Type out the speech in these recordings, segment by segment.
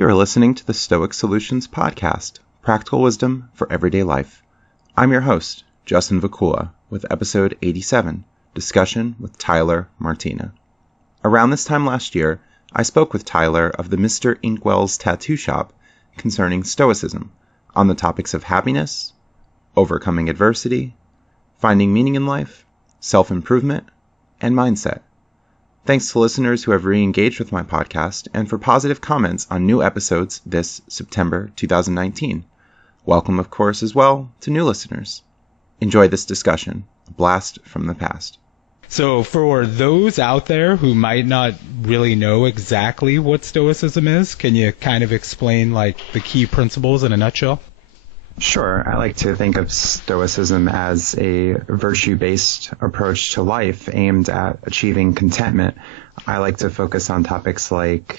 You are listening to the Stoic Solutions Podcast, practical wisdom for everyday life. I'm your host, Justin Vacula, with episode 87, Discussion with Tyler Martina. Around this time last year, I spoke with Tyler of the Mr. Inkwells Tattoo Shop concerning Stoicism on the topics of happiness, overcoming adversity, finding meaning in life, self-improvement, and mindset. Thanks to listeners who have re-engaged with my podcast and for positive comments on new episodes this September 2019. Welcome, of course, as well to new listeners. Enjoy this discussion, a blast from the past. So for those out there who might not really know exactly what Stoicism is, can you kind of explain the key principles in a nutshell? Sure. I like to think of Stoicism as a virtue-based approach to life aimed at achieving contentment. I like to focus on topics like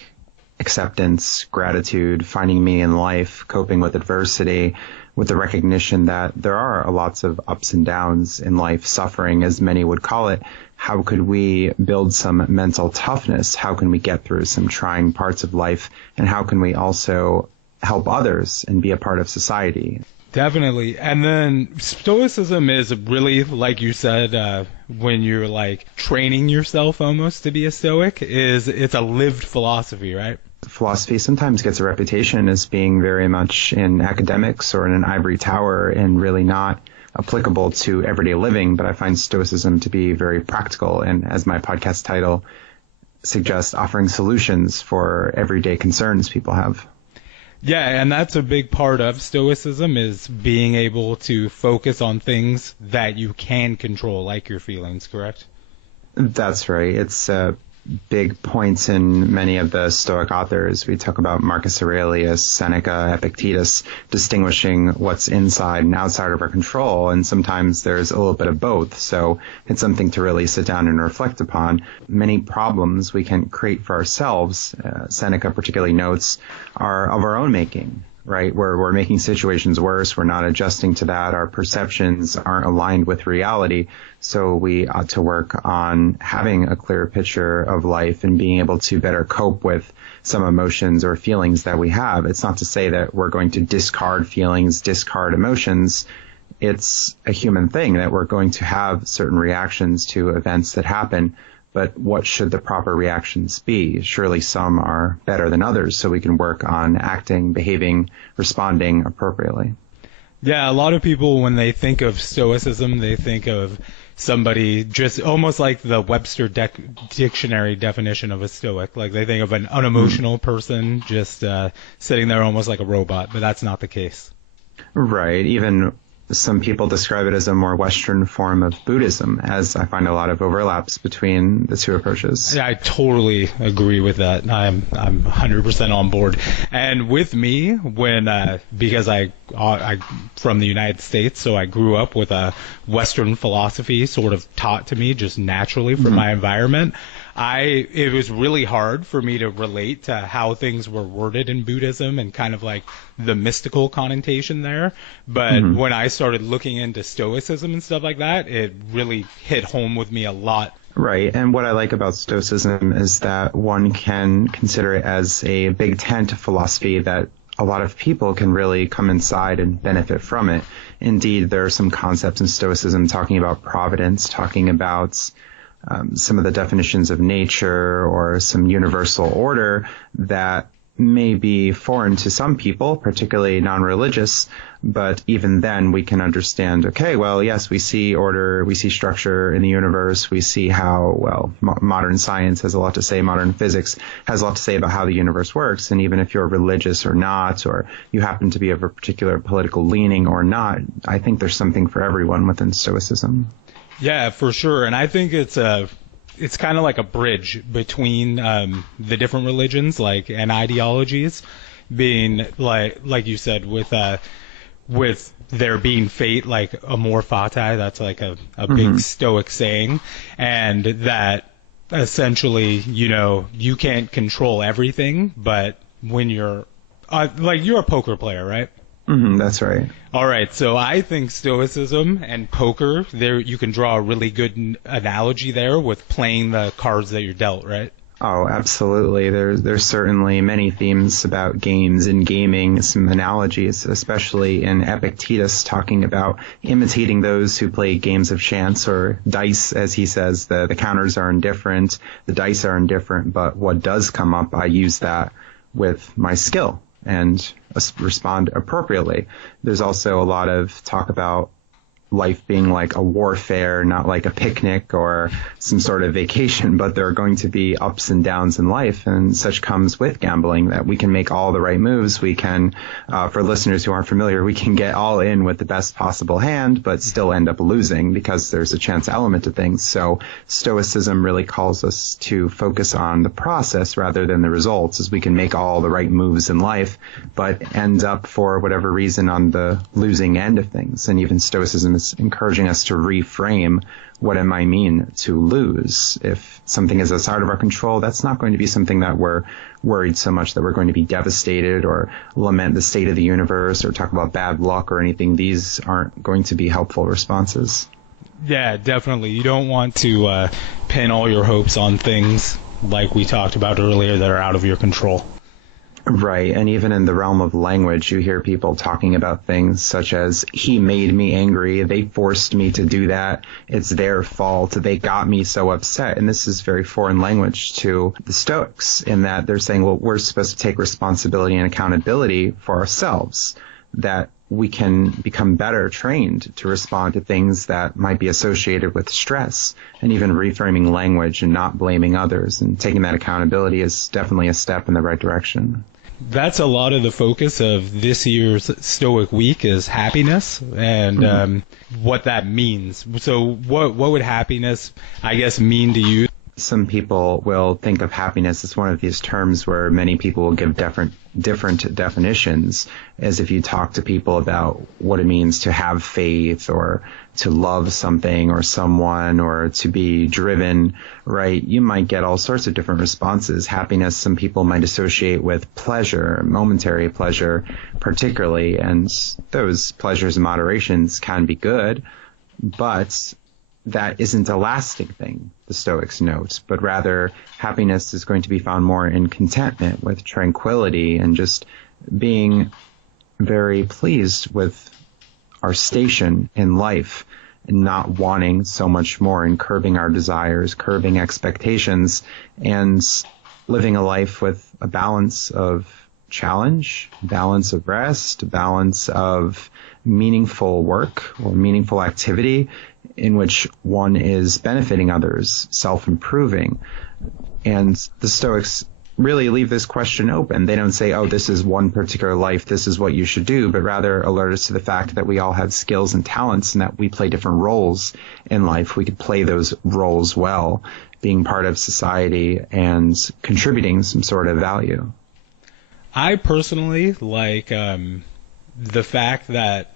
acceptance, gratitude, finding meaning in life, coping with adversity, with the recognition that there are lots of ups and downs in life, suffering as many would call it. How could we build some mental toughness? How can we get through some trying parts of life? And how can we also help others and be a part of society? Definitely. And then Stoicism is really, like you said, when you're training yourself almost to be a Stoic, it's a lived philosophy, right? Philosophy sometimes gets a reputation as being very much in academics or in an ivory tower and really not applicable to everyday living. But I find Stoicism to be very practical. And as my podcast title suggests, offering solutions for everyday concerns people have. Yeah, and that's a big part of Stoicism is being able to focus on things that you can control, like your feelings, correct? That's right. It's big points in many of the Stoic authors. We talk about Marcus Aurelius, Seneca, Epictetus, distinguishing what's inside and outside of our control, and sometimes there's a little bit of both. So it's something to really sit down and reflect upon. Many problems we can create for ourselves, Seneca particularly notes, are of our own making. Right? We're making situations worse. We're not adjusting to that. Our perceptions aren't aligned with reality. So we ought to work on having a clear picture of life and being able to better cope with some emotions or feelings that we have. It's not to say that we're going to discard feelings, discard emotions. It's a human thing that we're going to have certain reactions to events that happen. But what should the proper reactions be? Surely some are better than others, so we can work on acting, behaving, responding appropriately. Yeah, a lot of people, when they think of Stoicism, they think of somebody just almost like the Webster dictionary definition of a Stoic. They think of an unemotional person just sitting there almost like a robot, but that's not the case. Right. Even some people describe it as a more Western form of Buddhism, as I find a lot of overlaps between the two approaches. Yeah, I totally agree with that. I'm 100% on board. And with me, because I from the United States, so I grew up with a Western philosophy sort of taught to me just naturally from my environment. It was really hard for me to relate to how things were worded in Buddhism and kind of the mystical connotation there. But when I started looking into Stoicism and stuff like that, it really hit home with me a lot. Right. And what I like about Stoicism is that one can consider it as a big tent philosophy that a lot of people can really come inside and benefit from it. Indeed, there are some concepts in Stoicism talking about providence, talking about some of the definitions of nature or some universal order that may be foreign to some people, particularly non-religious, but even then we can understand, okay, well, yes, we see order, we see structure in the universe, we see how, modern science has a lot to say, modern physics has a lot to say about how the universe works, and even if you're religious or not, or you happen to be of a particular political leaning or not, I think there's something for everyone within Stoicism. Yeah, for sure. And I think it's kind of like a bridge between the different religions, and ideologies, being like you said, with there being fate, amor fati, that's a big Stoic saying, and that essentially, you can't control everything, but when you're you're a poker player, right? That's right. All right. So I think Stoicism and poker, there you can draw a really good analogy there with playing the cards that you're dealt, right? Oh, absolutely. There's certainly many themes about games and gaming, some analogies, especially in Epictetus, talking about imitating those who play games of chance or dice, as he says. The counters are indifferent, the dice are indifferent, but what does come up, I use that with my skill and respond appropriately. There's also a lot of talk about life being like a warfare, not like a picnic or some sort of vacation, but there are going to be ups and downs in life, and such comes with gambling, that we can make all the right moves. We can, for listeners who aren't familiar, we can get all in with the best possible hand, but still end up losing because there's a chance element to things. So Stoicism really calls us to focus on the process rather than the results, as we can make all the right moves in life, but end up for whatever reason on the losing end of things. And even Stoicism is encouraging us to reframe what it might mean to lose. If something is outside of our control, that's not going to be something that we're worried so much that we're going to be devastated or lament the state of the universe or talk about bad luck or anything. These aren't going to be helpful responses. Yeah, definitely. You don't want to pin all your hopes on things like we talked about earlier that are out of your control. Right. And even in the realm of language, you hear people talking about things such as, he made me angry, they forced me to do that, it's their fault, they got me so upset. And this is very foreign language to the Stoics, in that they're saying, well, we're supposed to take responsibility and accountability for ourselves, that we can become better trained to respond to things that might be associated with stress, and even reframing language and not blaming others and taking that accountability is definitely a step in the right direction. That's a lot of the focus of this year's Stoic Week, is happiness and what that means. So what would happiness, I guess, mean to you? Some people will think of happiness as one of these terms where many people will give different definitions, as if you talk to people about what it means to have faith or to love something or someone or to be driven, right? You might get all sorts of different responses. Happiness, some people might associate with pleasure, momentary pleasure particularly, and those pleasures and moderations can be good, but that isn't a lasting thing, the Stoics note, but rather happiness is going to be found more in contentment, with tranquility, and just being very pleased with our station in life, and not wanting so much more, and curbing our desires, curbing expectations, and living a life with a balance of challenge, balance of rest, balance of meaningful work or meaningful activity in which one is benefiting others, self-improving. And the Stoics really leave this question open. They don't say, oh, this is one particular life, this is what you should do, but rather alert us to the fact that we all have skills and talents and that we play different roles in life. We could play those roles well, being part of society and contributing some sort of value. I personally like the fact that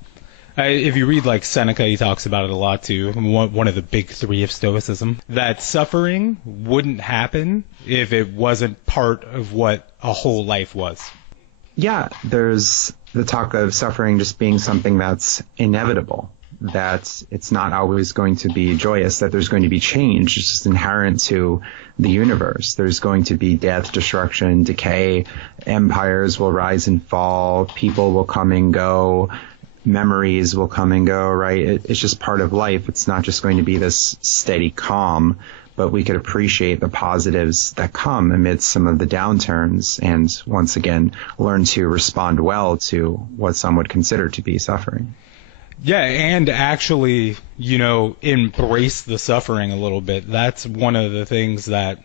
if you read like Seneca, he talks about it a lot too, one of the big three of Stoicism, that suffering wouldn't happen if it wasn't part of what a whole life was. Yeah, there's the talk of suffering just being something that's inevitable, that it's not always going to be joyous, that there's going to be change. It's just inherent to the universe. There's going to be death, destruction, decay. Empires will rise and fall. People will come and go. Memories will come and go, right? It's just part of life. It's not just going to be this steady calm, but we could appreciate the positives that come amidst some of the downturns, and once again, learn to respond well to what some would consider to be suffering. Yeah, and actually, embrace the suffering a little bit. That's one of the things that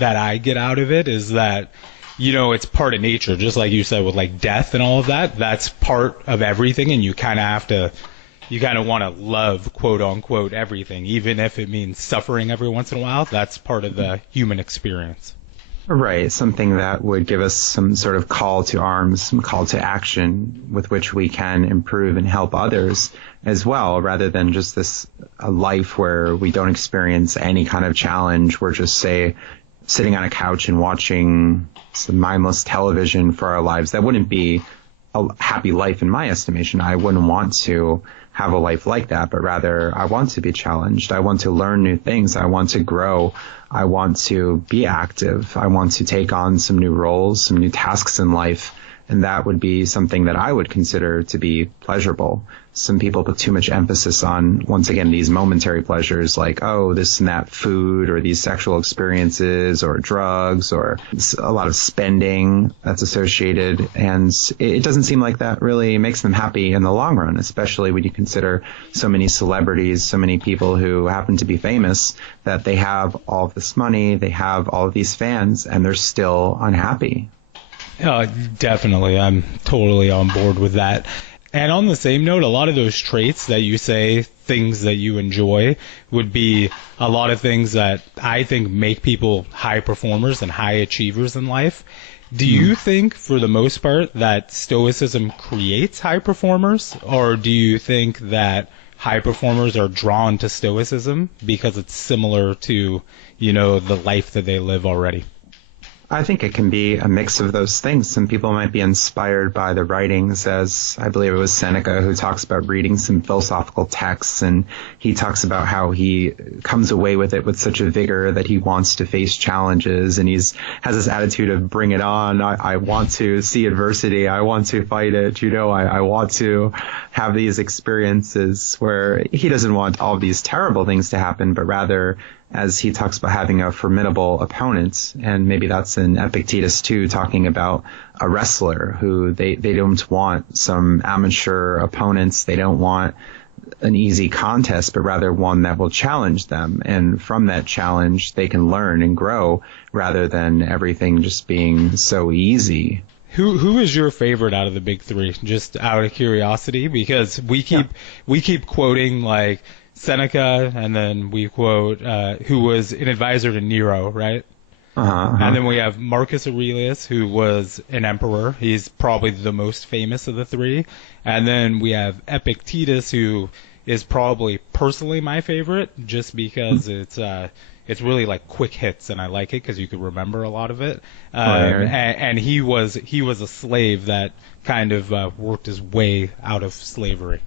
I get out of it, is that it's part of nature, just like you said with like death and all of that. That's part of everything, and you kind of want to love, quote unquote, everything, even if it means suffering every once in a while. That's part of the human experience. Right, something that would give us some sort of call to arms, some call to action with which we can improve and help others as well, rather than just a life where we don't experience any kind of challenge. We're just, say, sitting on a couch and watching some mindless television for our lives. That wouldn't be a happy life in my estimation. I wouldn't want to have a life like that, but rather I want to be challenged. I want to learn new things. I want to grow. I want to be active. I want to take on some new roles, some new tasks in life. And that would be something that I would consider to be pleasurable. Some people put too much emphasis on, once again, these momentary pleasures like, oh, this and that food or these sexual experiences or drugs or a lot of spending that's associated. And it doesn't seem like that really makes them happy in the long run, especially when you consider so many celebrities, so many people who happen to be famous, that they have all of this money, they have all of these fans, and they're still unhappy. Definitely. I'm totally on board with that. And on the same note, a lot of those traits that you say, things that you enjoy, would be a lot of things that I think make people high performers and high achievers in life. Do you think, for the most part, that Stoicism creates high performers? Or do you think that high performers are drawn to Stoicism because it's similar to, the life that they live already? I think it can be a mix of those things. Some people might be inspired by the writings, as I believe it was Seneca who talks about reading some philosophical texts, and he talks about how he comes away with it with such a vigor that he wants to face challenges, and has this attitude of bring it on. I want to see adversity. I want to fight it. I want to have these experiences where he doesn't want all of these terrible things to happen, but rather, as he talks about having a formidable opponent, and maybe that's in Epictetus too, talking about a wrestler who they don't want some amateur opponents. They don't want an easy contest, but rather one that will challenge them. And from that challenge, they can learn and grow rather than everything just being so easy. Who is your favorite out of the big three? Just out of curiosity, because we keep quoting like Seneca, and then we quote who was an advisor to Nero, right? And then we have Marcus Aurelius, who was an emperor. He's probably the most famous of the three. And then we have Epictetus, who is probably personally my favorite, just because it's really like quick hits, and I like it because you could remember a lot of it. And he was a slave that kind of worked his way out of slavery.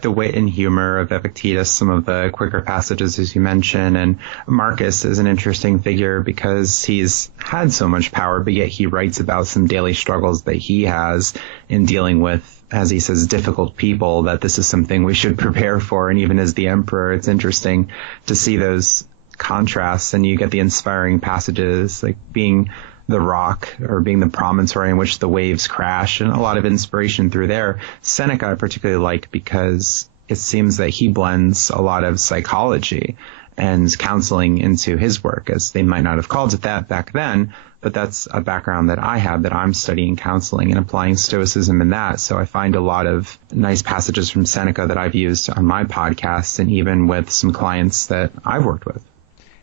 The wit and humor of Epictetus, some of the quicker passages, as you mentioned. And Marcus is an interesting figure because he's had so much power, but yet he writes about some daily struggles that he has in dealing with, as he says, difficult people, that this is something we should prepare for. And even as the emperor, it's interesting to see those contrasts, and you get the inspiring passages like being the rock or being the promontory in which the waves crash, and a lot of inspiration through there. Seneca I particularly like because it seems that he blends a lot of psychology and counseling into his work, as they might not have called it that back then, but that's a background that I have, that I'm studying counseling and applying Stoicism in that. So I find a lot of nice passages from Seneca that I've used on my podcast and even with some clients that I've worked with.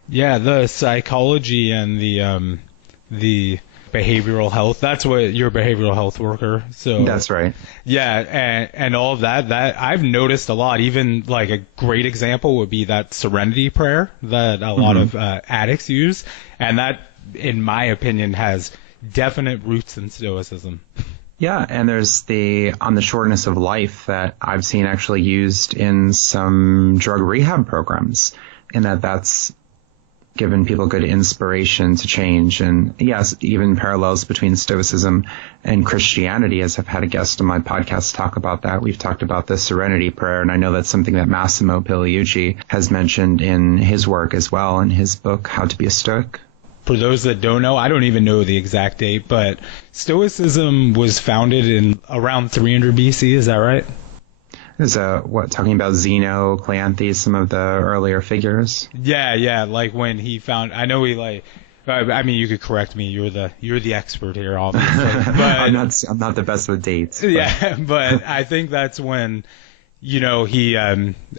Yeah, the psychology and the behavioral health. That's what you're a behavioral health worker. So that's right. Yeah. And all of that I've noticed a lot. Even like a great example would be that serenity prayer that a lot of addicts use. And that, in my opinion, has definite roots in Stoicism. Yeah. And there's on the shortness of life that I've seen actually used in some drug rehab programs, and that's given people good inspiration to change. And yes, even parallels between Stoicism and Christianity, as I've had a guest on my podcast talk about that. We've talked about the serenity prayer, and I know that's something that Massimo Pigliucci has mentioned in his work as well, in his book, How to Be a Stoic. For those that don't know, I don't even know the exact date, but Stoicism was founded in around 300 BC, is that right? Is talking about Zeno, Cleanthes, some of the earlier figures? Yeah, like when he found, I know I mean, you could correct me, you're the expert here, obviously. But I'm not the best with dates. But. Yeah, but I think that's when, he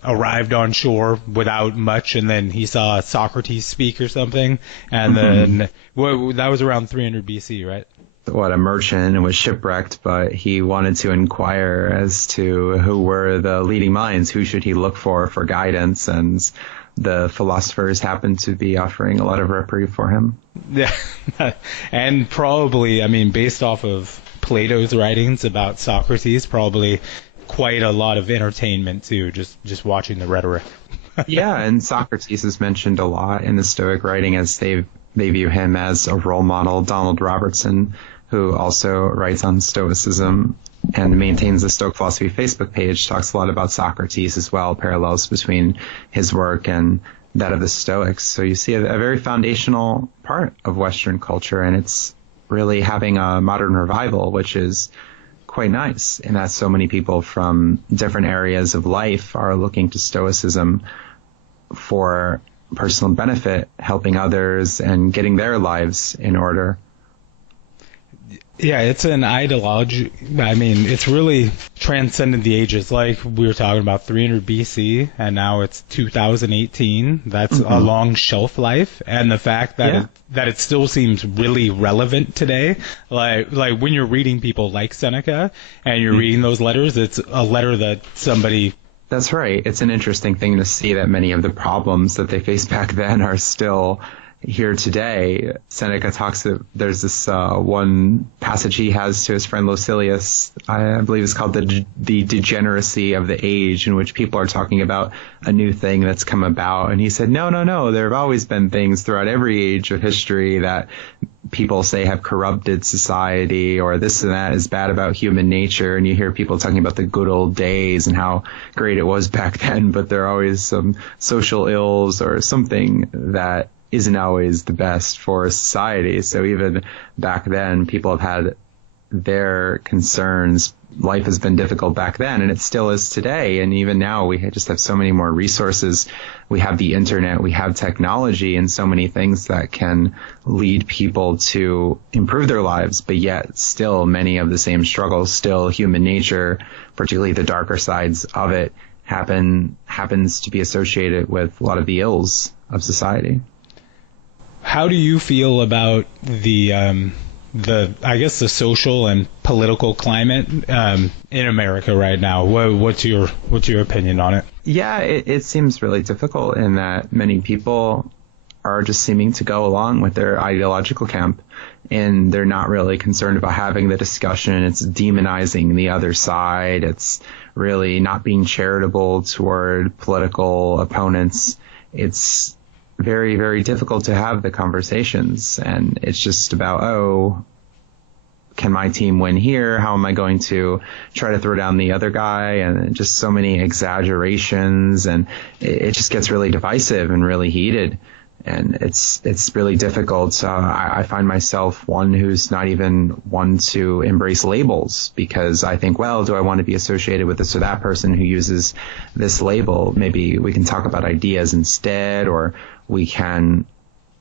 arrived on shore without much, and then he saw Socrates speak or something, and then that was around 300 BC, right? A merchant and was shipwrecked, but he wanted to inquire as to who were the leading minds, who should he look for guidance, and the philosophers happened to be offering a lot of reprieve for him. Yeah, and probably, I mean, based off of Plato's writings about Socrates, probably quite a lot of entertainment too, just watching the rhetoric. Yeah, and Socrates is mentioned a lot in the Stoic writing as they view him as a role model. Donald Robertson, who also writes on Stoicism and maintains the Stoic Philosophy Facebook page, talks a lot about Socrates as well, parallels between his work and that of the Stoics. So you see a very foundational part of Western culture, and it's really having a modern revival, which is quite nice in that so many people from different areas of life are looking to Stoicism for personal benefit, helping others and getting their lives in order. Yeah, it's an ideology. I mean, it's really transcended the ages. Like we were talking about 300 BC, and now it's 2018. That's a long shelf life, and the fact that it still seems really relevant today. Like when you're reading people like Seneca, and you're reading those letters, it's a letter that somebody. That's right. It's an interesting thing to see that many of the problems that they faced back then are still here today. Seneca talks that there's this one passage he has to his friend Lucilius, I believe it's called the degeneracy of the age, in which people are talking about a new thing that's come about. And he said, no, there have always been things throughout every age of history that people say have corrupted society, or this and that is bad about human nature. And you hear people talking about the good old days and how great it was back then, but there are always some social ills or something that isn't always the best for society. So even back then, people have had their concerns. Life has been difficult back then, and it still is today. And even now, we just have so many more resources. We have the internet, we have technology, and so many things that can lead people to improve their lives. But yet, still, many of the same struggles, still human nature, particularly the darker sides of it, happens to be associated with a lot of the ills of society. How do you feel about the social and political climate in America right now? What's your opinion on it? Yeah, it seems really difficult in that many people are just seeming to go along with their ideological camp, and they're not really concerned about having the discussion. It's demonizing the other side. It's really not being charitable toward political opponents. It's very, very difficult to have the conversations, and it's just about, can my team win here? How am I going to try to throw down the other guy? And just so many exaggerations, and it just gets really divisive and really heated, and it's really difficult. I find myself one who's not even one to embrace labels, because I think, well, do I want to be associated with this or that person who uses this label? Maybe we can talk about ideas instead, or we can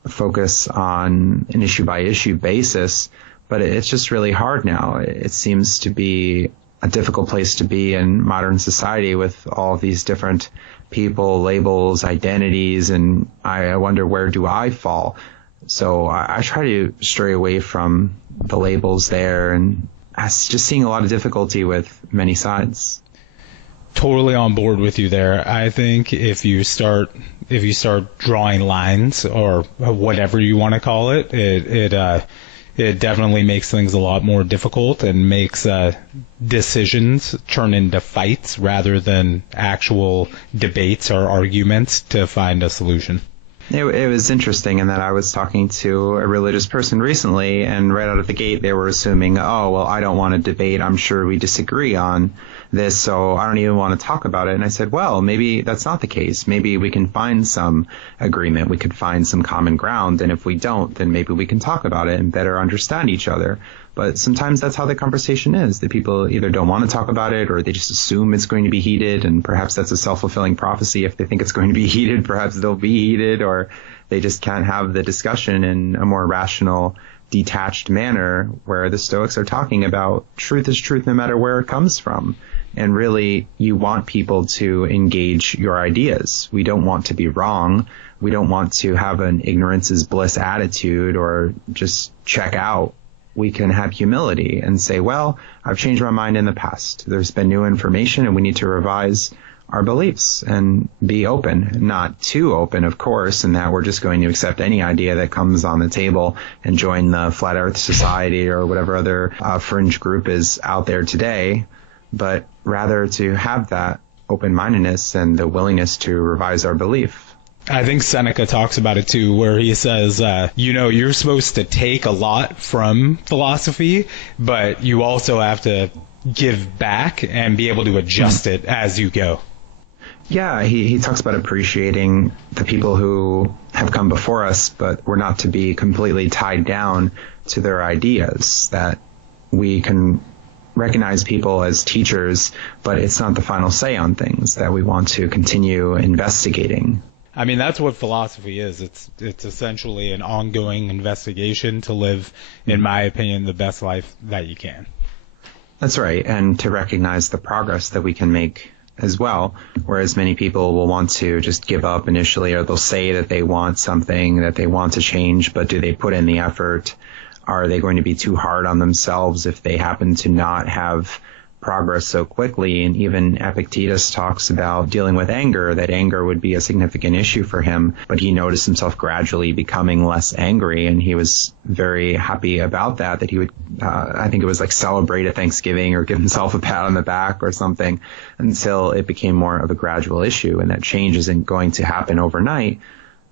focus on an issue-by-issue basis, but it's just really hard now. It seems to be a difficult place to be in modern society with all of these different people, labels, identities, and I wonder, where do I fall? So I try to stray away from the labels there, and I'm just seeing a lot of difficulty with many sides. Totally on board with you there. I think if you start drawing lines, or whatever you want to call it, it definitely makes things a lot more difficult, and makes decisions turn into fights rather than actual debates or arguments to find a solution. It was interesting in that I was talking to a religious person recently, and right out of the gate they were assuming, I don't want to debate. I'm sure we disagree on this, so I don't even want to talk about it. And I said, well, maybe that's not the case. Maybe we can find some agreement. We could find some common ground. And if we don't, then maybe we can talk about it and better understand each other. But sometimes that's how the conversation is, that people either don't want to talk about it, or they just assume it's going to be heated. And perhaps that's a self-fulfilling prophecy. If they think it's going to be heated, perhaps they'll be heated, or they just can't have the discussion in a more rational, detached manner, where the Stoics are talking about truth is truth no matter where it comes from. And really, you want people to engage your ideas. We don't want to be wrong. We don't want to have an ignorance is bliss attitude, or just check out. We can have humility and say, well, I've changed my mind in the past. There's been new information, and we need to revise our beliefs and be open, not too open, of course, in that we're just going to accept any idea that comes on the table and join the Flat Earth Society or whatever other fringe group is out there today, but rather to have that open-mindedness and the willingness to revise our belief. I think Seneca talks about it too, where he says, you're supposed to take a lot from philosophy, but you also have to give back and be able to adjust it as you go. Yeah, he talks about appreciating the people who have come before us, but we're not to be completely tied down to their ideas, that we can recognize people as teachers, but it's not the final say on things, that we want to continue investigating. I mean, that's what philosophy is. It's essentially an ongoing investigation to live, in my opinion, the best life that you can. That's right, and to recognize the progress that we can make as well, whereas many people will want to just give up initially, or they'll say that they want something, that they want to change, but do they put in the effort? Are they going to be too hard on themselves if they happen to not have progress so quickly? And even Epictetus talks about dealing with anger, that anger would be a significant issue for him, but he noticed himself gradually becoming less angry, and he was very happy about that he would, I think it was like celebrate at Thanksgiving or give himself a pat on the back or something, until it became more of a gradual issue. And that change isn't going to happen overnight,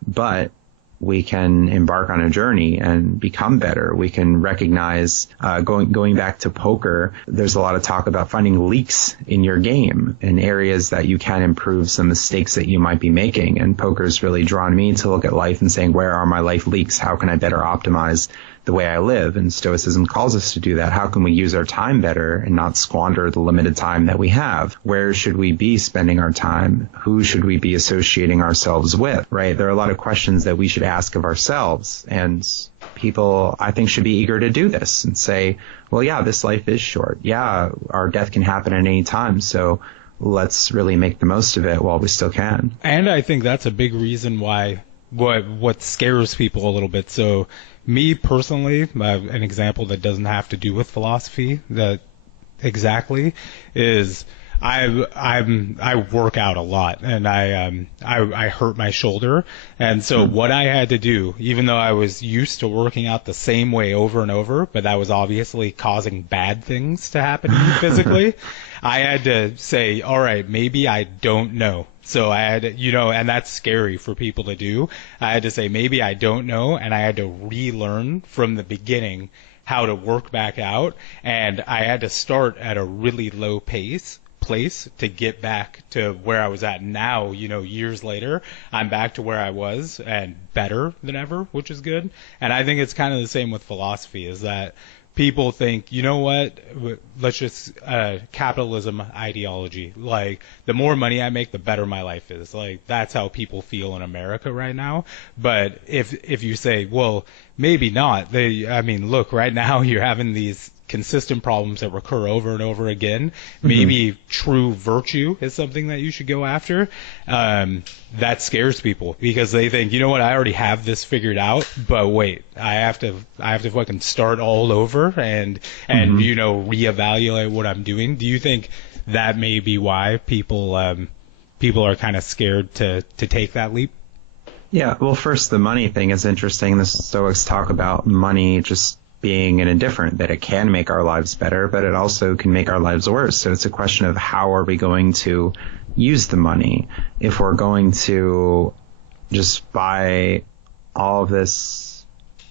but we can embark on a journey and become better. We can recognize, going back to poker, there's a lot of talk about finding leaks in your game and areas that you can improve some mistakes that you might be making. And poker's really drawn me to look at life and saying, where are my life leaks? How can I better optimize the way I live? And Stoicism calls us to do that. How can we use our time better and not squander the limited time that we have? Where should we be spending our time? Who should we be associating ourselves with, right? There are a lot of questions that we should ask of ourselves, and people, I think, should be eager to do this and say, well, yeah, this life is short. Yeah, our death can happen at any time. So let's really make the most of it while we still can. And I think that's a big reason why what scares people a little bit. So me personally, an example that doesn't have to do with philosophy that exactly is I work out a lot, and I hurt my shoulder. And so what I had to do, even though I was used to working out the same way over and over, but that was obviously causing bad things to happen to me physically, I had to say, all right, maybe I don't know. So I had to, and that's scary for people to do. I had to say, maybe I don't know, and I had to relearn from the beginning how to work back out. And I had to start at a really low place to get back to where I was at now. Years later, I'm back to where I was and better than ever, which is good. And I think it's kind of the same with philosophy, is that people think, you know what, let's just, capitalism ideology. Like, the more money I make, the better my life is. Like, that's how people feel in America right now. But if you say, well, maybe not. Look, right now you're having these consistent problems that recur over and over again. Maybe true virtue is something that you should go after. That scares people because they think, you know what, I already have this figured out, but wait, I have to fucking start all over and reevaluate what I'm doing. Do you think that may be why people are kind of scared to take that leap? Yeah, well, first, the money thing is interesting. The Stoics talk about money just being an indifferent, that it can make our lives better, but it also can make our lives worse. So it's a question of how are we going to use the money. If we're going to just buy all of this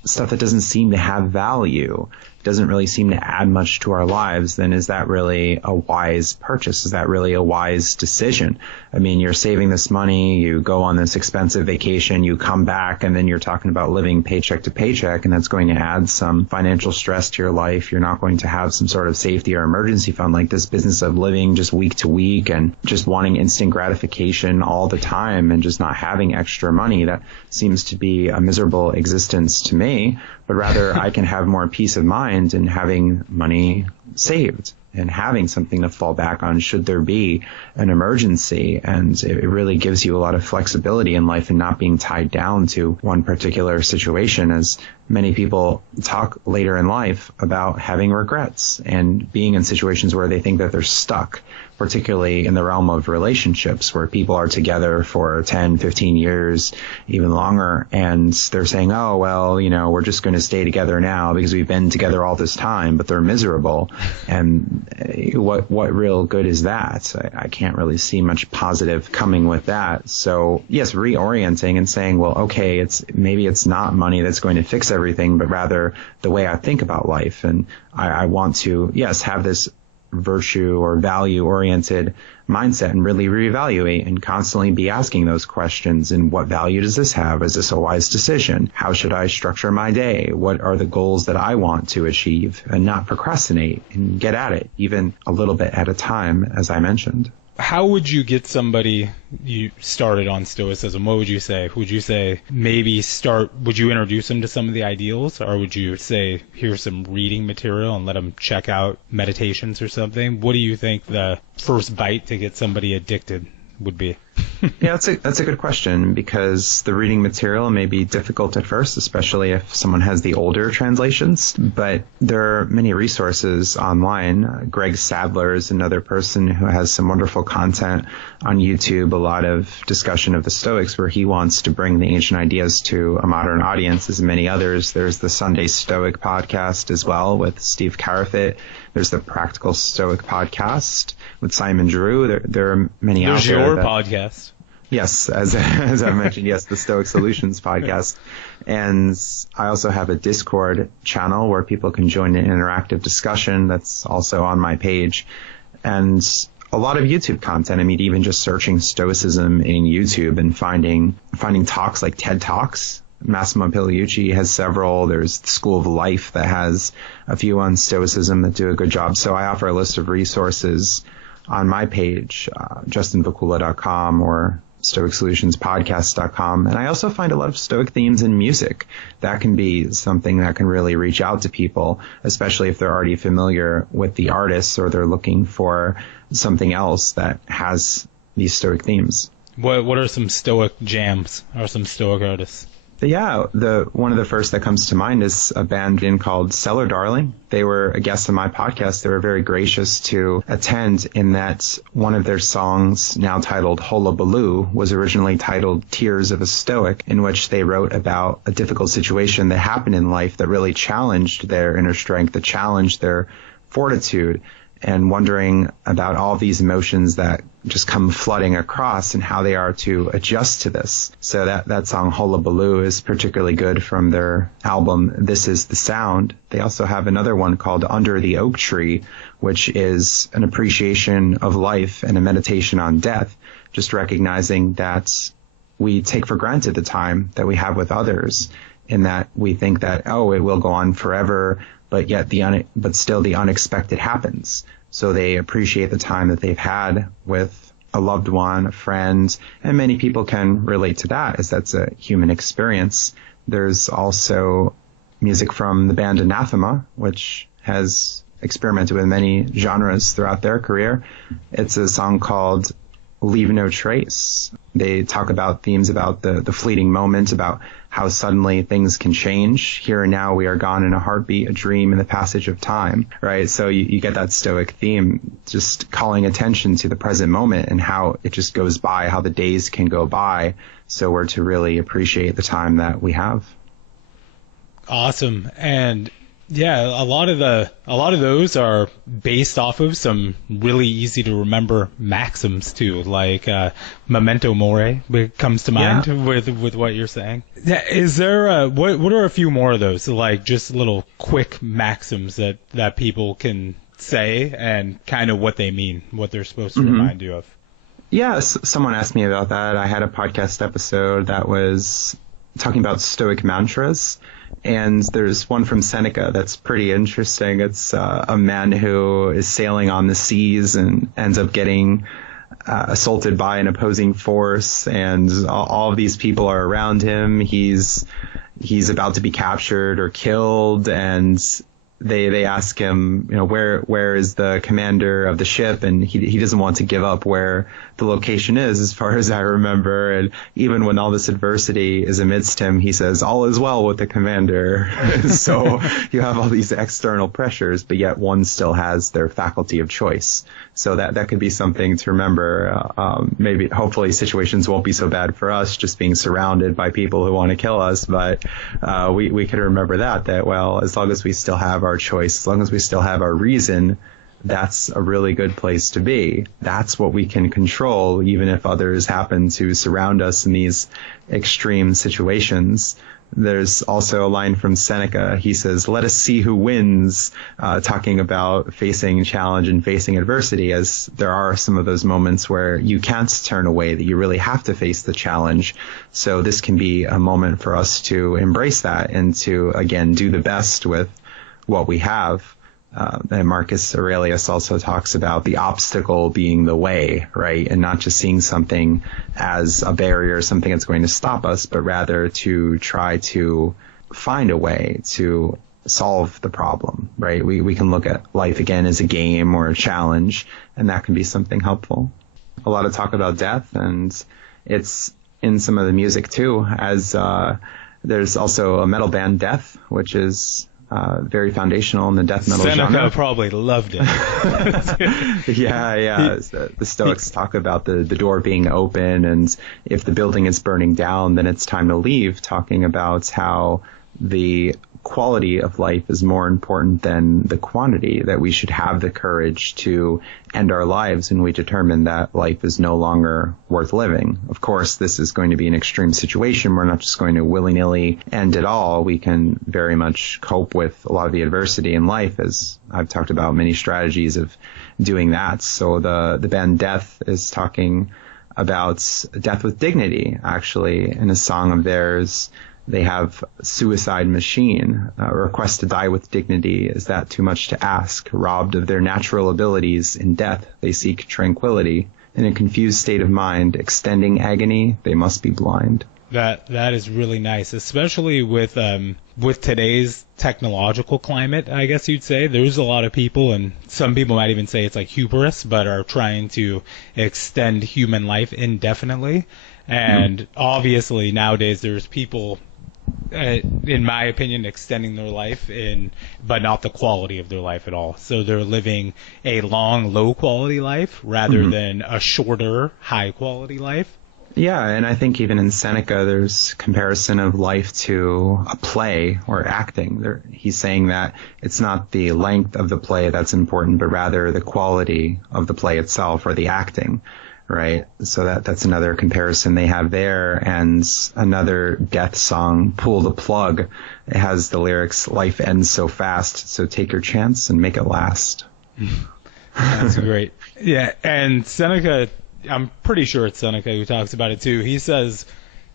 stuff that doesn't seem to have value, doesn't really seem to add much to our lives, then is that really a wise purchase? Is that really a wise decision? I mean, you're saving this money, you go on this expensive vacation, you come back, and then you're talking about living paycheck to paycheck, and that's going to add some financial stress to your life. You're not going to have some sort of safety or emergency fund, like this business of living just week to week and just wanting instant gratification all the time and just not having extra money. That seems to be a miserable existence to me, but rather I can have more peace of mind in having money saved and having something to fall back on should there be an emergency. And it really gives you a lot of flexibility in life and not being tied down to one particular situation, as many people talk later in life about having regrets and being in situations where they think that they're stuck, particularly in the realm of relationships where people are together for 10, 15 years, even longer. And they're saying, oh, well, we're just going to stay together now because we've been together all this time, but they're miserable. And what real good is that? I can't really see much positive coming with that. So yes, reorienting and saying, well, okay, maybe it's not money that's going to fix everything, but rather the way I think about life. And I want to, yes, have this virtue or value oriented mindset and really reevaluate and constantly be asking those questions. And what value does this have? Is this a wise decision? How should I structure my day? What are the goals that I want to achieve? And not procrastinate and get at it even a little bit at a time, as I mentioned. How would you get somebody you started on Stoicism? What would you say? Would you say would you introduce them to some of the ideals, or would you say, here's some reading material and let them check out meditations or something? What do you think the first bite to get somebody addicted would be? Yeah, that's a good question, because the reading material may be difficult at first, especially if someone has the older translations. But there are many resources online. Greg Sadler is another person who has some wonderful content on YouTube, a lot of discussion of the Stoics, where he wants to bring the ancient ideas to a modern audience, as many others. There's the Sunday Stoic podcast as well with Steve Carafit. There's the Practical Stoic podcast with Simon Drew. There are many out there. There's your podcast. Yes, as I mentioned, yes, the Stoic Solutions Podcast. And I also have a Discord channel where people can join an interactive discussion that's also on my page. And a lot of YouTube content. I mean, even just searching Stoicism in YouTube and finding talks like TED Talks. Massimo Pigliucci has several. There's the School of Life that has a few on Stoicism that do a good job. So I offer a list of resources on my page, justinvacula.com or stoicsolutionspodcast.com. And I also find a lot of Stoic themes in music. That can be something that can really reach out to people, especially if they're already familiar with the artists or they're looking for something else that has these Stoic themes. What are some Stoic jams or some Stoic artists? Yeah, one of the first that comes to mind is a band called Cellar Darling. They were a guest on my podcast. They were very gracious to attend, in that one of their songs, now titled Hullabaloo, was originally titled Tears of a Stoic, in which they wrote about a difficult situation that happened in life that really challenged their inner strength, that challenged their fortitude, and wondering about all these emotions that just come flooding across and how they are to adjust to this. So that song Hullabaloo is particularly good from their album This Is the Sound. They also have another one called Under the Oak Tree, which is an appreciation of life and a meditation on death, just recognizing that we take for granted the time that we have with others, in that we think that, oh, it will go on forever, but yet but still the unexpected happens. So they appreciate the time that they've had with a loved one, a friend, and many people can relate to that, as that's a human experience. There's also music from the band Anathema, which has experimented with many genres throughout their career. It's a song called Leave No Trace. They talk about themes about the fleeting moment, about how suddenly things can change. Here and now we are gone in a heartbeat, a dream in the passage of time, right? So you get that Stoic theme, just calling attention to the present moment and how it just goes by, how the days can go by. So we're to really appreciate the time that we have. Awesome. And yeah, a lot of those are based off of some really easy to remember maxims too, like memento mori comes to mind. Yeah. with what you're saying. Is there what are a few more of those, like just little quick maxims that people can say and kind of what they mean, what they're supposed to remind you of? Yes, someone asked me about that. I had a podcast episode that was talking about Stoic mantras. And there's one from Seneca that's pretty interesting. It's a man who is sailing on the seas and ends up getting assaulted by an opposing force, and all of these people are around him. He's about to be captured or killed, and they ask him, where is the commander of the ship, and he doesn't want to give up where the location is, as far as I remember. And even when all this adversity is amidst him, he says, all is well with the commander. So you have all these external pressures, but yet one still has their faculty of choice. So that could be something to remember. Maybe, hopefully, situations won't be so bad for us, just being surrounded by people who want to kill us. But we could remember that, well, as long as we still have our choice, as long as we still have our reason, that's a really good place to be. That's what we can control, even if others happen to surround us in these extreme situations. There's also a line from Seneca. He says, let us see who wins, talking about facing challenge and facing adversity, as there are some of those moments where you can't turn away, that you really have to face the challenge. So this can be a moment for us to embrace that and to, again, do the best with what we have. And Marcus Aurelius also talks about the obstacle being the way, right? And not just seeing something as a barrier, something that's going to stop us, but rather to try to find a way to solve the problem, right? We can look at life again as a game or a challenge, and that can be something helpful. A lot of talk about death, and it's in some of the music too, as there's also a metal band, Death, which is very foundational in the death metal genre. Seneca probably loved it. Yeah. The Stoics talk about the door being open, and if the building is burning down, then it's time to leave, talking about how the quality of life is more important than the quantity, that we should have the courage to end our lives when we determine that life is no longer worth living. Of course, this is going to be an extreme situation. We're not just going to willy-nilly end it all. We can very much cope with a lot of the adversity in life, as I've talked about many strategies of doing that. So the band Death is talking about death with dignity, actually, in a song of theirs. They have Suicide Machine, a request to die with dignity. Is that too much to ask? Robbed of their natural abilities, in death they seek tranquility. In a confused state of mind, extending agony, they must be blind. That is really nice, especially with today's technological climate, I guess you'd say. There's a lot of people, and some people might even say it's like hubris, but are trying to extend human life indefinitely. And obviously nowadays there's people, in my opinion, extending their life but not the quality of their life at all. So they're living a long, low quality life rather than a shorter, high quality life. Yeah, and I think even in Seneca, there's comparison of life to a play or acting. He's saying that it's not the length of the play that's important, but rather the quality of the play itself or the acting, right? So that's another comparison they have there. And another Death song, Pull the Plug, it has the lyrics, life ends so fast, so take your chance and make it last. That's great. Yeah, and Seneca, I'm pretty sure it's Seneca who talks about it too. He says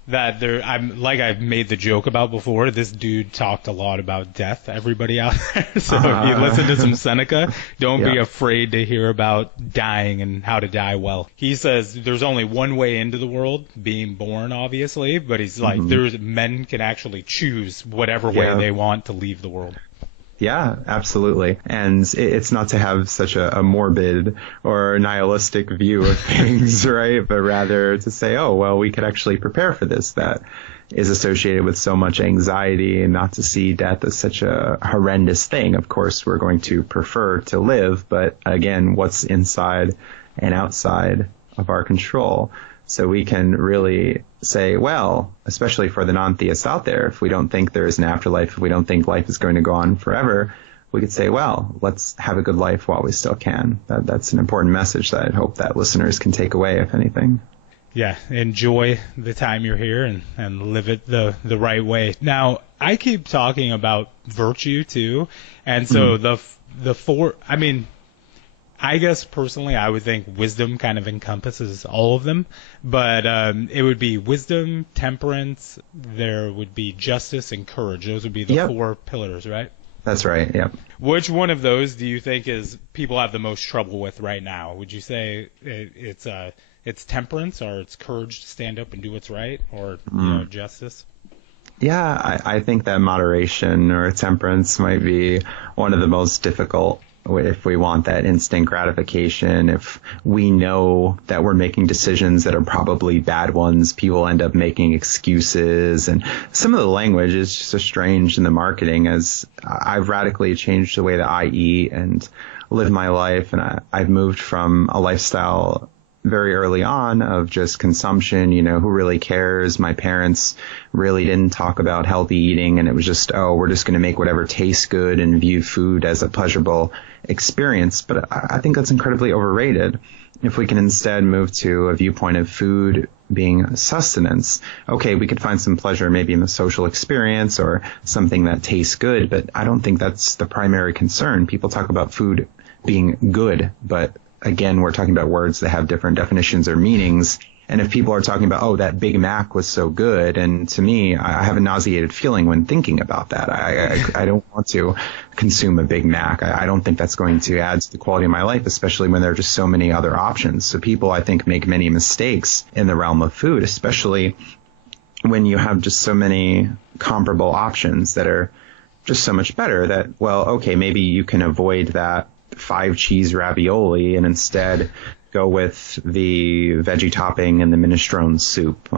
that I've made the joke about before, this dude talked a lot about death, everybody out there. So if you listen to some Seneca, don't be afraid to hear about dying and how to die well. He says there's only one way into the world, being born, obviously, but he's like, men can actually choose whatever way they want to leave the world. Yeah, absolutely. And it's not to have such a morbid or nihilistic view of things, right? But rather to say, oh, well, we could actually prepare for this. That is associated with so much anxiety, and not to see death as such a horrendous thing. Of course, we're going to prefer to live, but again, what's inside and outside of our control. So we can really say, well, especially for the non-theists out there, if we don't think there is an afterlife, if we don't think life is going to go on forever, we could say, well, let's have a good life while we still can. That's an important message that I hope that listeners can take away, if anything. Yeah, enjoy the time you're here and live it the right way. Now, I keep talking about virtue too, and so I guess personally I would think wisdom kind of encompasses all of them, but it would be wisdom, temperance, there would be justice and courage. Those would be the four pillars, right? That's right, yep. Which one of those do you think is people have the most trouble with right now? Would you say it's temperance, or it's courage to stand up and do what's right, or justice? Yeah, I think that moderation or temperance might be one of the most difficult if we want that instant gratification. If we know that we're making decisions that are probably bad ones, people end up making excuses. And some of the language is just so strange in the marketing, as I've radically changed the way that I eat and live my life. And I've moved from a lifestyle very early on of just consumption, who really cares? My parents really didn't talk about healthy eating, and it was just, we're just going to make whatever tastes good and view food as a pleasurable experience. But I think that's incredibly overrated. If we can instead move to a viewpoint of food being sustenance, okay, we could find some pleasure maybe in the social experience or something that tastes good, but I don't think that's the primary concern. People talk about food being good, but again, we're talking about words that have different definitions or meanings. And if people are talking about, that Big Mac was so good, and to me, I have a nauseated feeling when thinking about that. I don't want to consume a Big Mac. I don't think that's going to add to the quality of my life, especially when there are just so many other options. So people, I think, make many mistakes in the realm of food, especially when you have just so many comparable options that are just so much better that, okay, maybe you can avoid that 5 cheese ravioli and instead go with the veggie topping and the minestrone soup.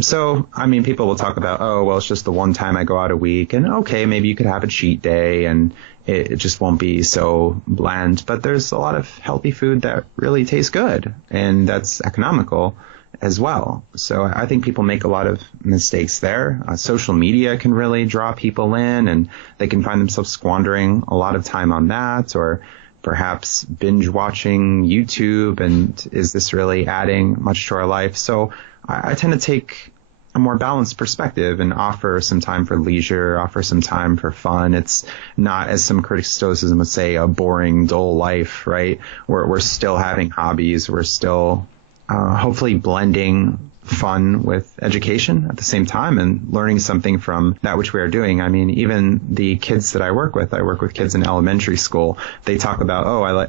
So, people will talk about, it's just the one time I go out a week, and okay, maybe you could have a cheat day and it just won't be so bland. But there's a lot of healthy food that really tastes good, and that's economical as well. So I think people make a lot of mistakes there. Social media can really draw people in, and they can find themselves squandering a lot of time on that, or perhaps binge watching YouTube. And is this really adding much to our life? So I tend to take a more balanced perspective and offer some time for leisure, offer some time for fun. It's not, as some critics of Stoicism would say, a boring, dull life, right? We're still having hobbies. We're still hopefully blending fun with education at the same time and learning something from that which we are doing. Even the kids that I work with kids in elementary school. They talk about,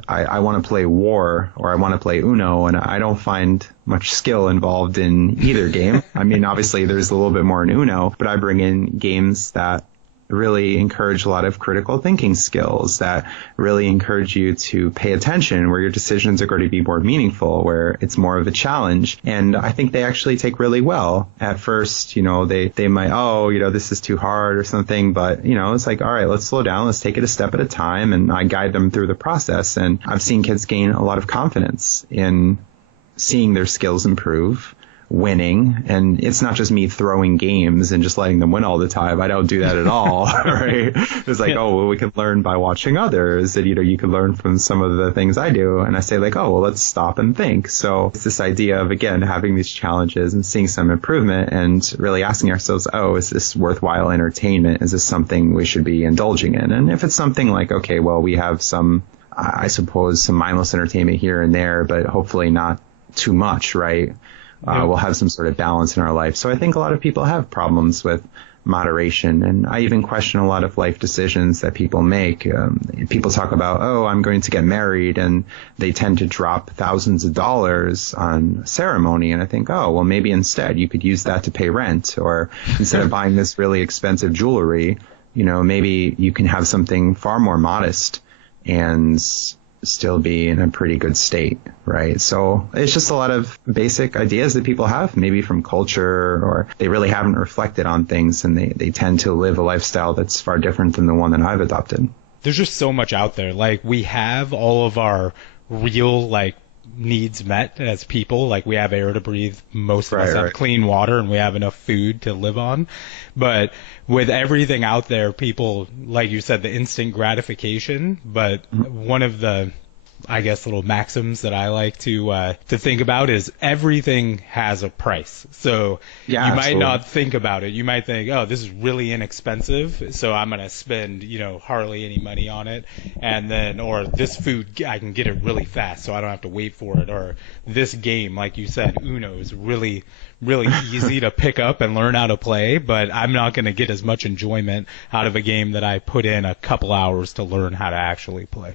I want to play War, or I want to play Uno, and I don't find much skill involved in either game. Obviously there's a little bit more in Uno, but I bring in games that really encourage a lot of critical thinking skills, that really encourage you to pay attention, where your decisions are going to be more meaningful, where it's more of a challenge. And I think they actually take really well. At first, they might, this is too hard or something, but, it's like, all right, let's slow down. Let's take it a step at a time. And I guide them through the process. And I've seen kids gain a lot of confidence in seeing their skills improve, winning. And it's not just me throwing games and just letting them win all the time. I don't do that at all. Right? It's like, we can learn by watching others, and you can learn from some of the things I do. And I say let's stop and think. So it's this idea of, again, having these challenges and seeing some improvement and really asking ourselves, is this worthwhile entertainment? Is this something we should be indulging in? And if it's something like, we have some, I suppose, some mindless entertainment here and there, but hopefully not too much, right? We'll have some sort of balance in our life. So I think a lot of people have problems with moderation. And I even question a lot of life decisions that people make. People talk about, I'm going to get married, and they tend to drop thousands of dollars on ceremony. And I think, maybe instead you could use that to pay rent, or instead of buying this really expensive jewelry, maybe you can have something far more modest and still be in a pretty good state, right? So it's just a lot of basic ideas that people have, maybe from culture, or they really haven't reflected on things, and they tend to live a lifestyle that's far different than the one that I've adopted. There's just so much out there. We have all of our real, needs met as people. We have air to breathe, most of us have clean water, and we have enough food to live on. But with everything out there, people, like you said, the instant gratification. But one of the, little maxims that I like to think about is everything has a price. So you might not think about it. You might think, this is really inexpensive, so I'm going to spend, hardly any money on it. And then, or this food, I can get it really fast, so I don't have to wait for it. Or this game, like you said, Uno is really, really easy to pick up and learn how to play, but I'm not going to get as much enjoyment out of a game that I put in a couple hours to learn how to actually play.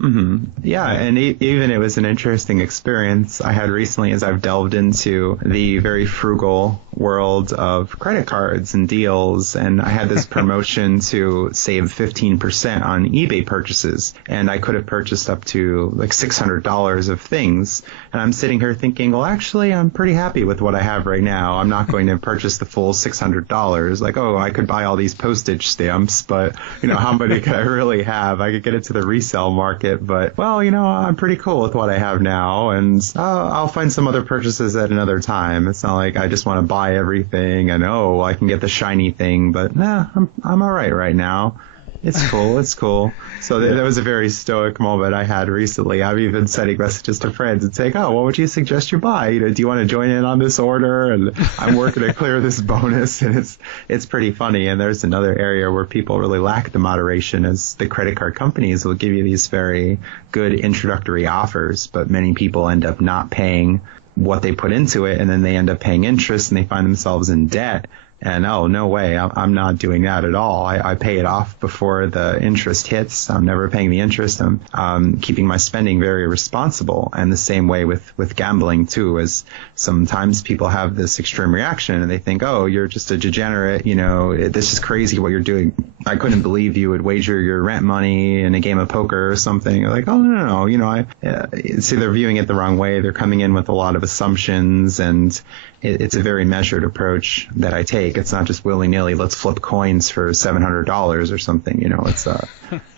Yeah, and even it was an interesting experience I had recently as I've delved into the very frugal world of credit cards and deals, and I had this promotion to save 15% on eBay purchases, and I could have purchased up to like $600 of things, and I'm sitting here thinking, well, actually, I'm pretty happy with what I have right now. I'm not going to purchase the full $600. Like, oh, I could buy all these postage stamps, but, how many could I really have? I could get into the resale market. But, well, I'm pretty cool with what I have now, and I'll find some other purchases at another time. It's not like I just want to buy everything and, I can get the shiny thing, but I'm all right now. It's cool. It's cool. So that was a very stoic moment I had recently. I've even sending messages to friends and saying, what would you suggest you buy? Do you want to join in on this order? And I'm working to clear this bonus. And it's pretty funny. And there's another area where people really lack the moderation, as the credit card companies will give you these very good introductory offers, but many people end up not paying what they put into it, and then they end up paying interest and they find themselves in debt. And no way, I'm not doing that at all. I pay it off before the interest hits. I'm never paying the interest. I'm keeping my spending very responsible. And the same way with gambling too, as sometimes people have this extreme reaction and they think, you're just a degenerate, this is crazy what you're doing. I couldn't believe you would wager your rent money in a game of poker or something. Like, no, see, they're viewing it the wrong way. They're coming in with a lot of assumptions, and it's a very measured approach that I take. It's not just willy-nilly, let's flip coins for $700 or something.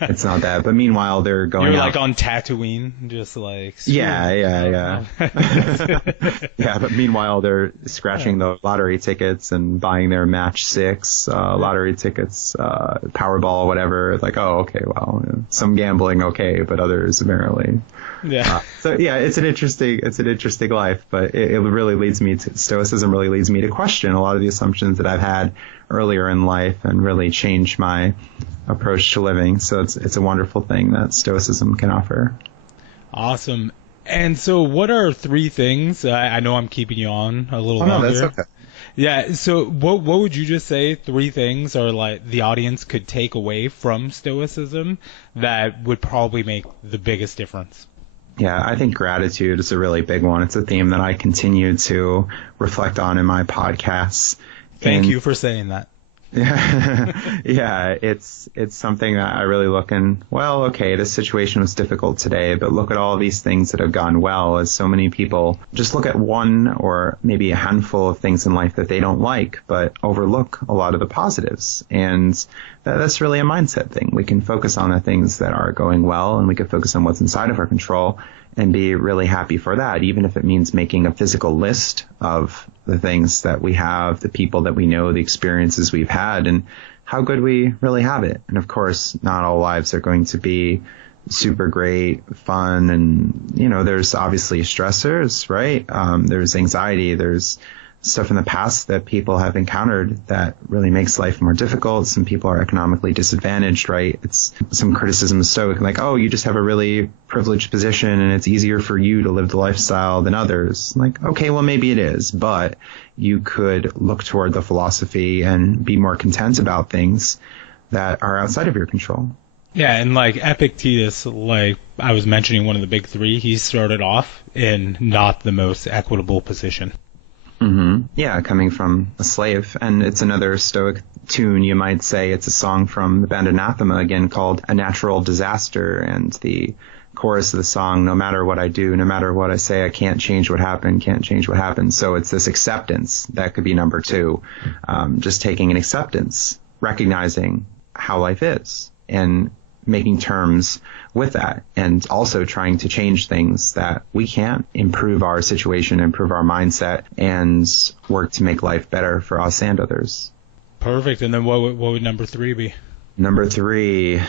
It's not that. But meanwhile, they're going You're out. like on Tatooine, just like... Yeah. Yeah, but meanwhile, they're scratching the lottery tickets and buying their match 6 lottery tickets, Powerball, whatever. It's like, okay, well, some gambling, okay, but others apparently. Yeah. So yeah, it's an interesting life, but it really leads me to Stoicism. Really leads me to question a lot of the assumptions that I've had earlier in life and really change my approach to living. So it's a wonderful thing that Stoicism can offer. Awesome. And so, what are 3 things? I know I'm keeping you on a little longer. No, that's okay. Yeah. So, what would you just say 3 things are like the audience could take away from Stoicism that would probably make the biggest difference? Yeah, I think gratitude is a really big one. It's a theme that I continue to reflect on in my podcasts. Thank you for saying that. Yeah, it's something that I really look in, well, okay, this situation was difficult today, but look at all these things that have gone well, as so many people just look at one or maybe a handful of things in life that they don't like, but overlook a lot of the positives. And that's really a mindset thing. We can focus on the things that are going well, and we can focus on what's inside of our control and be really happy for that, even if it means making a physical list of the things that we have, the people that we know, the experiences we've had, and how good we really have it. And of course, not all lives are going to be super great, fun, and, there's obviously stressors, right? There's anxiety, there's stuff in the past that people have encountered that really makes life more difficult. Some people are economically disadvantaged, right? It's some criticism of Stoic, like, you just have a really privileged position and it's easier for you to live the lifestyle than others. Like, okay, well, maybe it is, but you could look toward the philosophy and be more content about things that are outside of your control. Yeah, and like Epictetus, like I was mentioning, one of the big 3, he started off in not the most equitable position. Mm-hmm. Yeah, coming from a slave. And it's another Stoic tune, you might say. It's a song from the band Anathema, again, called A Natural Disaster. And the chorus of the song, no matter what I do, no matter what I say, I can't change what happened, can't change what happened. So it's this acceptance. That could be number 2. Just taking an acceptance, recognizing how life is, and making terms with that, and also trying to change things that we can't, improve our situation, improve our mindset, and work to make life better for us and others. Perfect. And then what would number 3 be? Number three,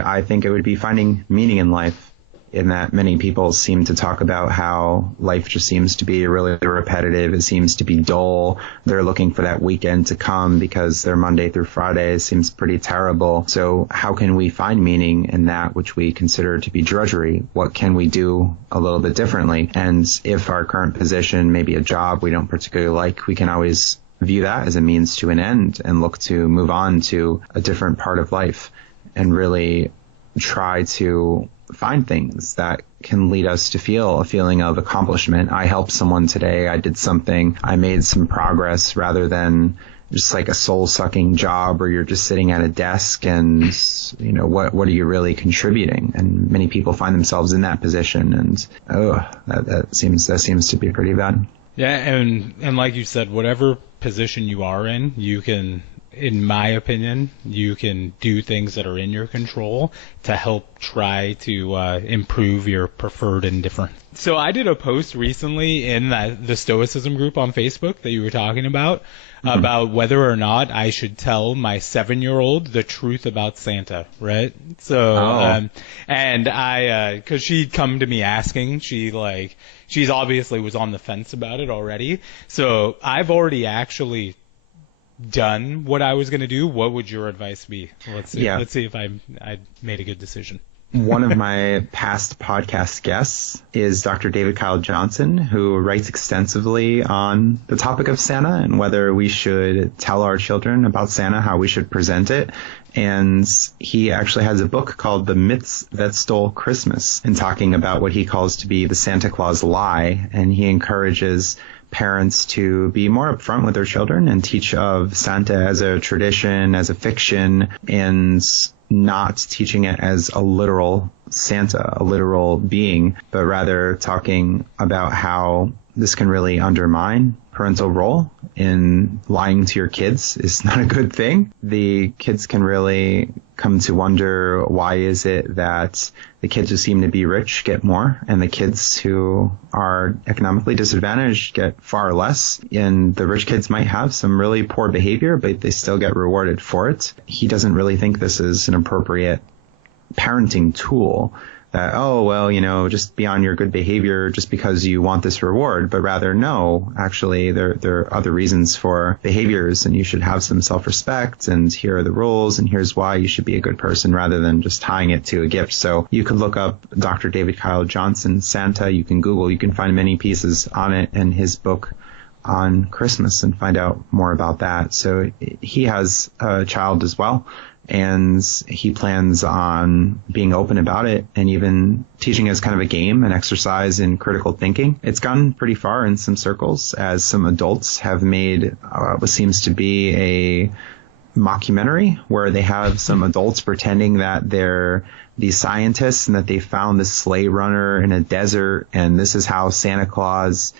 I think it would be finding meaning in life, in that many people seem to talk about how life just seems to be really repetitive. It seems to be dull. They're looking for that weekend to come because their Monday through Friday seems pretty terrible. So how can we find meaning in that which we consider to be drudgery? What can we do a little bit differently? And if our current position, maybe a job we don't particularly like, we can always view that as a means to an end and look to move on to a different part of life and really try to find things that can lead us to feel a feeling of accomplishment. I helped someone today. I did something. I made some progress, rather than just like a soul-sucking job where you're just sitting at a desk and, what are you really contributing? And many people find themselves in that position, and that seems to be pretty bad. Yeah, and like you said, whatever position you are in, you can, in my opinion, you can do things that are in your control to help try to improve your preferred indifference. So I did a post recently in the Stoicism group on Facebook that you were talking about whether or not I should tell my 7-year-old the truth about Santa, right? So, and I, cause she'd come to me asking, she's obviously was on the fence about it already. So I've already actually done what I was going to do. What would your advice be? Let's see if I made a good decision. One of my past podcast guests is Dr. David Kyle Johnson, who writes extensively on the topic of Santa and whether we should tell our children about Santa, how we should present it. And he actually has a book called The Myths That Stole Christmas, and talking about what he calls to be the Santa Claus lie. And he encourages parents to be more upfront with their children and teach of Santa as a tradition, as a fiction, and not teaching it as a literal Santa, a literal being, but rather talking about how this can really undermine parental role in lying to your kids is not a good thing. The kids can really come to wonder, why is it that the kids who seem to be rich get more and the kids who are economically disadvantaged get far less? And the rich kids might have some really poor behavior, but they still get rewarded for it. He doesn't really think this is an appropriate parenting tool. That, just be on your good behavior just because you want this reward, but rather, no, actually, there are other reasons for behaviors, and you should have some self-respect, and here are the rules, and here's why you should be a good person, rather than just tying it to a gift. So you could look up Dr. David Kyle Johnson, Santa. You can Google, you can find many pieces on it and his book on Christmas and find out more about that. So he has a child as well, and he plans on being open about it and even teaching as kind of a game, an exercise in critical thinking. It's gone pretty far in some circles, as some adults have made what seems to be a mockumentary where they have some adults pretending that they're these scientists and that they found this sleigh runner in a desert, and this is how Santa Claus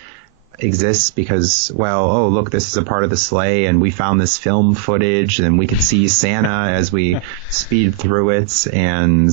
exists because, look, this is a part of the sleigh and we found this film footage and we could see Santa as we speed through it. And,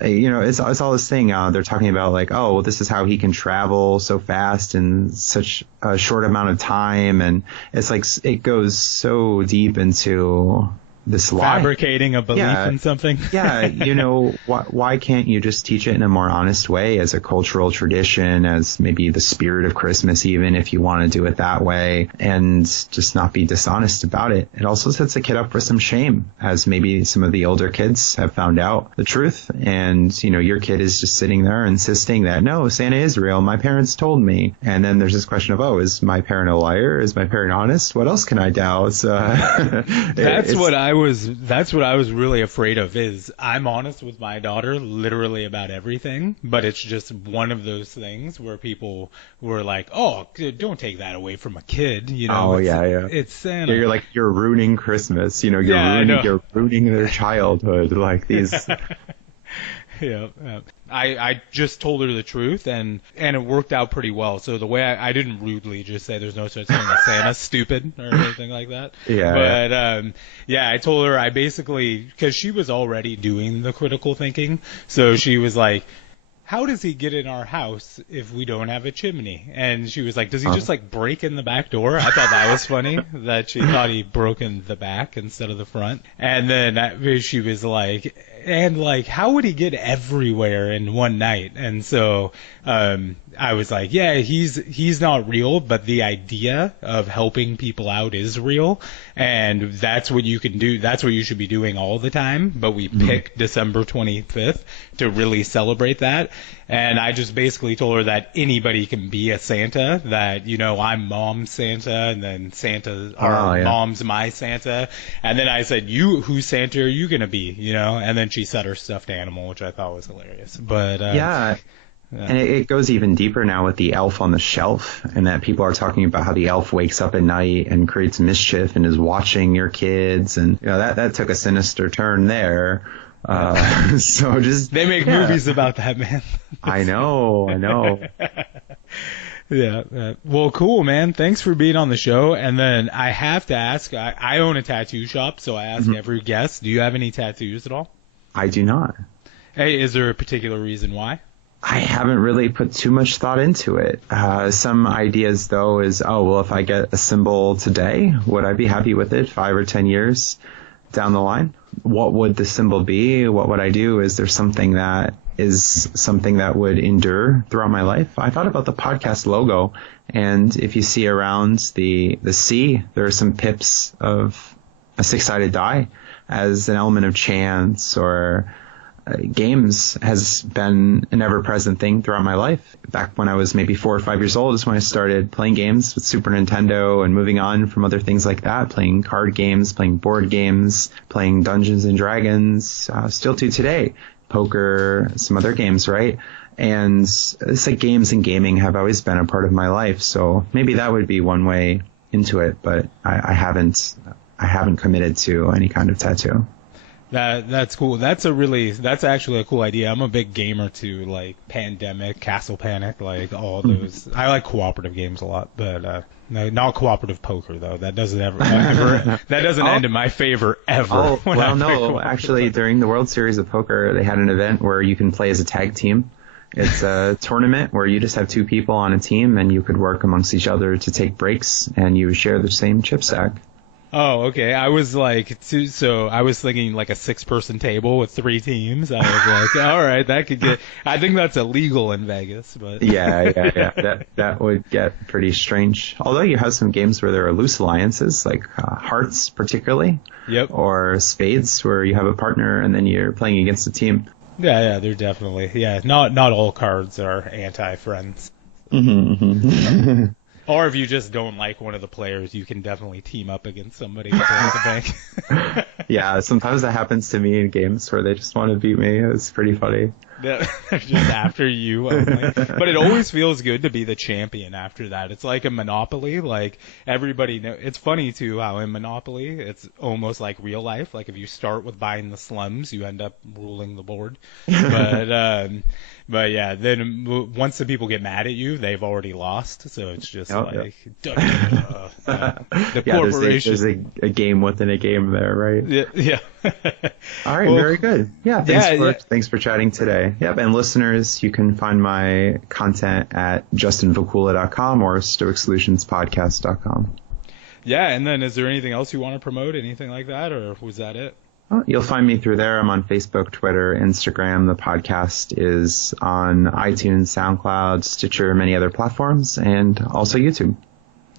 it's all this thing. They're talking about this is how he can travel so fast in such a short amount of time. And it's like, it goes so deep into this lie. Fabricating a belief in something. Why can't you just teach it in a more honest way, as a cultural tradition, as maybe the spirit of Christmas, even if you want to do it that way, and just not be dishonest about it. It also sets the kid up for some shame, as maybe some of the older kids have found out the truth, and your kid is just sitting there insisting that, no, Santa is real, my parents told me. And then there's this question of, is my parent a liar? Is my parent honest? What else can I doubt? That's what I was really afraid of. Is I'm honest with my daughter literally about everything, but it's just one of those things where people were like, oh, don't take that away from a kid, it's Santa. You're ruining Christmas, you're ruining their childhood, like these. Yeah. I just told her the truth, and it worked out pretty well. So the way I didn't rudely just say there's no such thing as Santa, stupid, or anything like that. But I told her, I basically, because she was already doing the critical thinking, so she was like, how does he get in our house if we don't have a chimney? And she was like, does he just break in the back door? I thought that was funny, that she thought he broke in the back instead of the front. And then she was like, how would he get everywhere in one night? And so I was like, he's not real, but the idea of helping people out is real, and that's what you can do. That's what you should be doing all the time. But we picked December 25th to really celebrate that. And I just basically told her that anybody can be a Santa, that, I'm mom's Santa, and then mom's my Santa. And then I said, whose Santa are you going to be? And then she said her stuffed animal, which I thought was hilarious. But yeah. And it goes even deeper now with the elf on the shelf, and that people are talking about how the elf wakes up at night and creates mischief and is watching your kids. And that took a sinister turn there. So just they make movies about that, man. I know. Yeah. Well, cool, man. Thanks for being on the show. And then I have to ask, I own a tattoo shop, so I ask every guest, do you have any tattoos at all? I do not. Hey, is there a particular reason why? I haven't really put too much thought into it. Some ideas, though, is, if I get a symbol today, would I be happy with it 5 or 10 years down the line? What would the symbol be? What would I do? Is there something that would endure throughout my life? I thought about the podcast logo, and if you see around the C, there are some pips of a 6-sided die as an element of chance or games has been an ever-present thing throughout my life. Back when I was maybe 4 or 5 years old is when I started playing games with Super Nintendo and moving on from other things like that, playing card games, playing board games, playing Dungeons and Dragons, still to today, poker, some other games, right? And it's like games and gaming have always been a part of my life, so maybe that would be one way into it, but I haven't committed to any kind of tattoo. That's cool. That's actually a cool idea. I'm a big gamer too, like Pandemic, Castle Panic, like all those. I like cooperative games a lot, but no, not cooperative poker though. That doesn't end in my favor ever. Actually, during the World Series of Poker, they had an event where you can play as a tag team. It's a tournament where you just have 2 people on a team, and you could work amongst each other to take breaks, and you share the same chip stack. Oh, okay. I was thinking like a 6-person table with 3 teams. I was like, all right, that could get. I think that's illegal in Vegas, but yeah. That would get pretty strange. Although you have some games where there are loose alliances, like hearts, particularly. Yep. Or spades, where you have a partner and then you're playing against a team. Yeah, they're definitely. Yeah, not all cards are anti-friends. Mm-hmm. Or if you just don't like one of the players, you can definitely team up against somebody at the bank. Yeah, sometimes that happens to me in games where they just want to beat me. It's pretty funny. Just after you only. But it always feels good to be the champion after that. It's like a Monopoly. Like, everybody knows. It's funny, too, how in Monopoly, it's almost like real life. Like, if you start with buying the slums, you end up ruling the board. But yeah, then once the people get mad at you, they've already lost. So it's just the corporation. There's a game within a game there, right? Yeah. All right, very good. Yeah, thanks for chatting today. Yep, and listeners, you can find my content at justinvacula.com or stoicsolutionspodcast.com. Yeah, and then is there anything else you want to promote, anything like that, or was that it? You'll find me through there. I'm on Facebook, Twitter, Instagram. The podcast is on iTunes, SoundCloud, Stitcher, many other platforms, and also YouTube.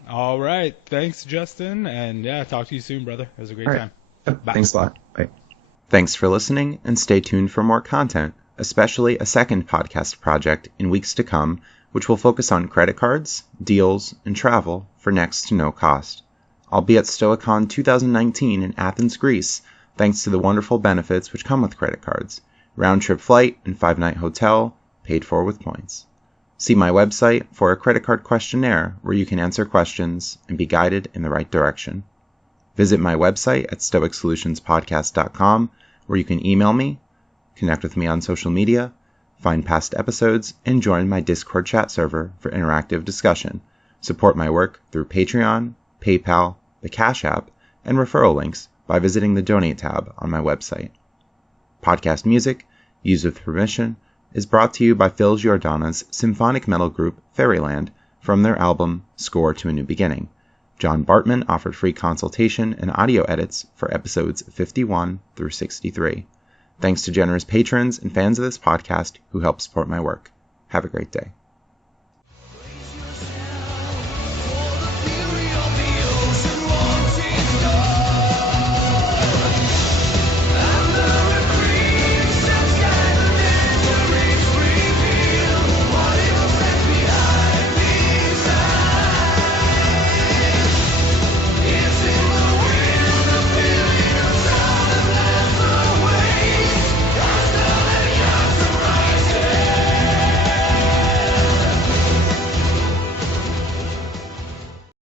All right. Thanks, Justin. And yeah, talk to you soon, brother. It was a great time. Bye. Thanks a lot. Bye. Thanks for listening, and stay tuned for more content, especially a second podcast project in weeks to come, which will focus on credit cards, deals, and travel for next to no cost. I'll be at StoicCon 2019 in Athens, Greece, thanks to the wonderful benefits which come with credit cards. Round-trip flight and 5-night hotel, paid for with points. See my website for a credit card questionnaire where you can answer questions and be guided in the right direction. Visit my website at stoicsolutionspodcast.com where you can email me, connect with me on social media, find past episodes, and join my Discord chat server for interactive discussion. Support my work through Patreon, PayPal, the Cash App, and referral links by visiting the Donate tab on my website. Podcast music, used with permission, is brought to you by Phil Giordano's symphonic metal group Fairyland from their album Score to a New Beginning. John Bartmann offered free consultation and audio edits for episodes 51 through 63. Thanks to generous patrons and fans of this podcast who help support my work. Have a great day.